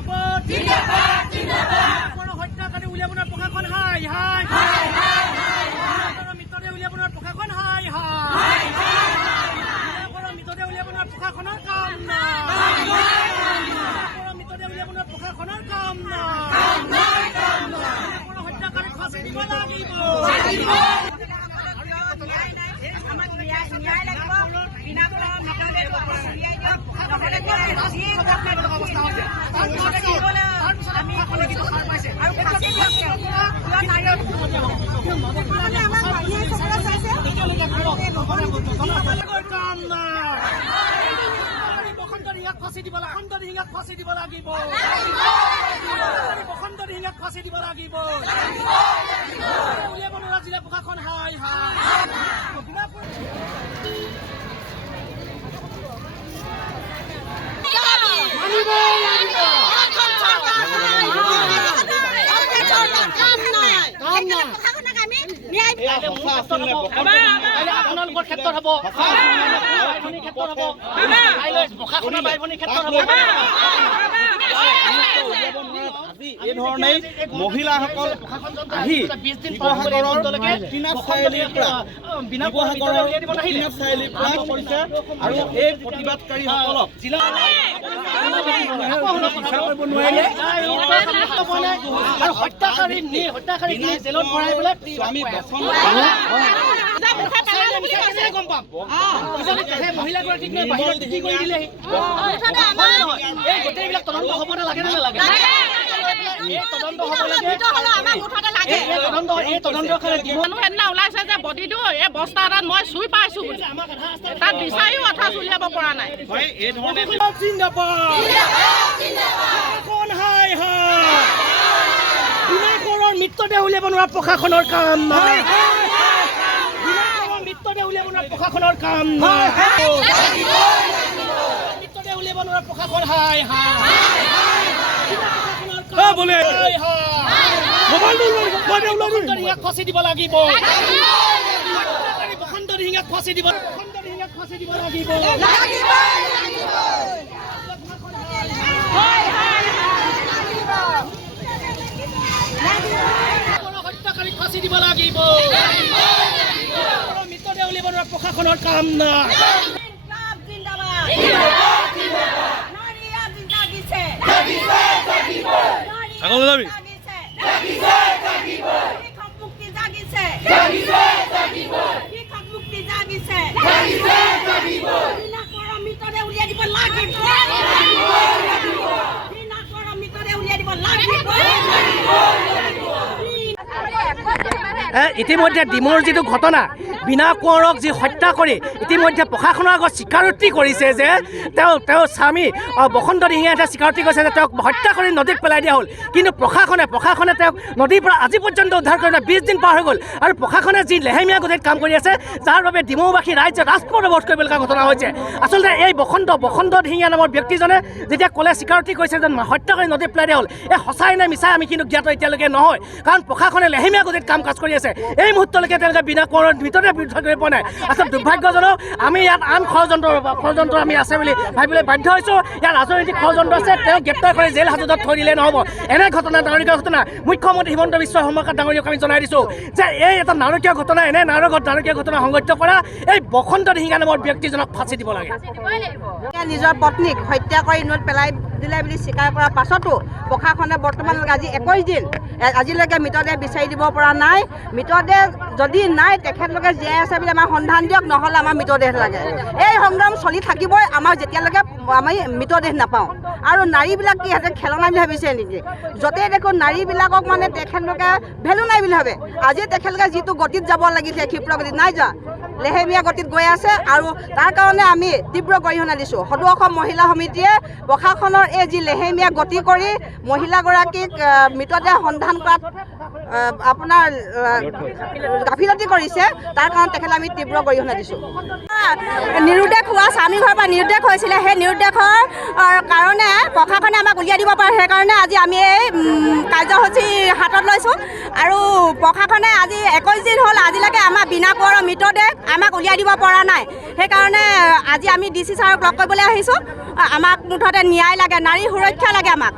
জিন্দাবাদ হত্যাকাৰী উলিয়াবনৰ প্ৰশাসন হাই হাই মৃতদেহ উলিয়াবনৰ প্ৰশাসন হাই হাই মৃতদেহ উলিয়াবনৰ প্ৰশাসনৰ কাম নাই মৃতদেহ উলিয়াবনৰ প্ৰশাসনৰ কাম নাই হত্যাকাৰীক ফাঁচি দিব লাগিব ফাঁচি দিব লাগিব ফাঁচি দিব লাগিব উলিয়াব নোৱাৰা জিলা প্ৰশাসন হাই আপোনালোকৰ ক্ষেত্ৰত হ'ব প্ৰশাসনৰ বাই ভনীৰ ক্ষেত্ৰত হ'ব এই ধৰণে মহিলাসকল আহি শিৱসাগৰৰ টিনাপ চাৰিআলিৰ পৰা কৰিছে আৰু এই প্ৰতিবাদকাৰীসকলক আৰু হত্যাকাৰী জেলত ভৰাই বোলে স্বামী বসন্ত গম পাম মহিলাগৰাকীক বাহিৰত কি কৰি দিলে এই গোটেইবিলাক তদন্ত হ'ব নালাগে নে নালাগে সেইদিনা ওলাইছে যে বডিটো এই বস্তা এটাত মই চুই পাইছো বুলি তাত বিচাৰিও আঠাচ উলিয়াব পৰা নাই মৃতদেহ উলিয়াব নোৱাৰা প্ৰশাসনৰ কাম নাই মৃতদেহ উলিয়াব নোৱাৰা প্ৰশাসনৰ কাম নাই মৃতদেহ উলিয়াব নোৱাৰা প্ৰশাসন হাই ফাঁচি দিব লাগিব বসন্ত সিঙাক ফাঁচি দিব লাগিব হত্যাকাৰীক ফাঁচি দিব লাগিব মৃতদেহ উলিয়াব নোৱাৰা প্ৰশাসনৰ কাম নাই ইতিমধ্যে ডিমৌৰ যিটো ঘটনা বিনা কোঁৱৰক যি হত্যা কৰি ইতিমধ্যে প্ৰশাসনৰ আগত স্বীকাৰোক্তি কৰিছে যে তেওঁৰ স্বামী বসন্ত দিহিঙীয়াই এটা স্বীকাৰোক্তি কৰিছে যে তেওঁক হত্যা কৰি নদীত পেলাই দিয়া হ'ল কিন্তু প্ৰশাসনে তেওঁক নদীৰ পৰা আজি পৰ্যন্ত উদ্ধাৰ কৰিবলৈ 20 দিন পাৰ হৈ গ'ল আৰু প্ৰশাসনে যি লেহেমীয়া গতিত কাম কৰি আছে যাৰ বাবে ডিমৌবাসী ৰাইজে ৰাজপথ অৱৰোধ কৰিবলগীয়া ঘটনা হৈছে আচলতে এই বসন্ত দিহিঙীয়া নামৰ ব্যক্তিজনে যেতিয়া ক'লে স্বীকাৰোক্তি কৰিছে যে হত্যা কৰি নদীত পেলাই দিয়া হ'ল এই সঁচাই নে মিছাই আমি কিন্তু জ্ঞাত এতিয়ালৈকে নহয় কাৰণ প্ৰশাসনে লেহেমীয়া গতিত কাম কাজ কৰি আছে এই মুহূৰ্তলৈকে তেওঁলোকে বিনা কোঁৱৰৰ মৃতদেহ উদ্ধাৰ কৰি পোৱা নাই আচলতে দুৰ্ভাগ্যজনক আমি ইয়াত আন ষড়যন্ত্ৰ আমি আছে বুলি ভাবিবলৈ বাধ্য হৈছোঁ ইয়াত ৰাজনৈতিক ষড়যন্ত্ৰ আছে তেওঁক গ্ৰেপ্তাৰ কৰি জেল হাজতত থৈ দিলে নহ'ব এনে ঘটনা নাৰকীয় ঘটনা মুখ্যমন্ত্ৰী হিমন্ত বিশ্ব শৰ্মাক ডাঙৰীয়াক আমি জনাই দিছোঁ যে এই এটা নাৰকীয় ঘটনা এনে নাৰকীয় ঘটনা সংঘটিত কৰা এই বসন্ত দিহিঙীয়া নামৰ ব্যক্তিজনক ফাঁচি দিব লাগে নিজৰ পত্নীক হত্যা কৰি নদীত পেলাই দিলে বুলি স্বীকাৰ কৰাৰ পাছতো প্ৰশাসনে বৰ্তমানলৈকে আজি 21 দিন আজিলৈকে মৃতদেহ বিচাৰি দিব পৰা নাই মৃতদেহ যদি নাই তেখেতলোকে জীয়াই আছে বুলি আমাৰ সন্ধান দিয়ক নহ'লে আমাৰ মৃতদেহ লাগে এই সংগ্ৰাম চলি থাকিবই আমাৰ যেতিয়ালৈকে আমি মৃতদেহ নাপাওঁ আৰু নাৰীবিলাক কি সিহঁতে খেলনা বুলি ভাবিছে নেকি য'তেই দেখোঁ নাৰীবিলাকক মানে তেখেতলোকে ভেলু নাই বুলি ভাবে আজি তেখেতলোকে যিটো গতিত যাব লাগিছে ক্ষীপ্ৰ গতিত নাই যোৱা লেহেমীয়া গতিত গৈ আছে আৰু তাৰ কাৰণে আমি তীব্ৰ গৰিহণা দিছোঁ সদৌ অসম মহিলা সমিতিয়ে প্ৰশাসনৰ এই যি লেহেমীয়া গতি কৰি মহিলাগৰাকীক মৃতদেহ সন্ধান কৰাত আপোনাৰ গাফিলতি কৰিছে তাৰ কাৰণে তেখেতক আমি তীব্ৰ গৰিহণা দিছোঁ নিৰুদ্দেশ হোৱা স্বামী ঘৰৰ পৰা নিৰুদ্দেশ হৈছিলে সেই নিৰুদ্দেশৰ কাৰণে প্ৰশাসনে আমাক উলিয়াই দিব পাৰে সেইকাৰণে আজি আমি এই কাৰ্যসূচী হাতত লৈছোঁ আৰু প্ৰশাসনে আজি 21 দিন হ'ল আজিলৈকে আমাৰ বিনা কোঁৱৰৰ মৃতদেহ আমাক উলিয়াই দিব পৰা নাই সেইকাৰণে আজি আমি DC ছাৰক লগ কৰিবলৈ আহিছোঁ আমাক মুঠতে ন্যায় লাগে নাৰী সুৰক্ষা লাগে আমাক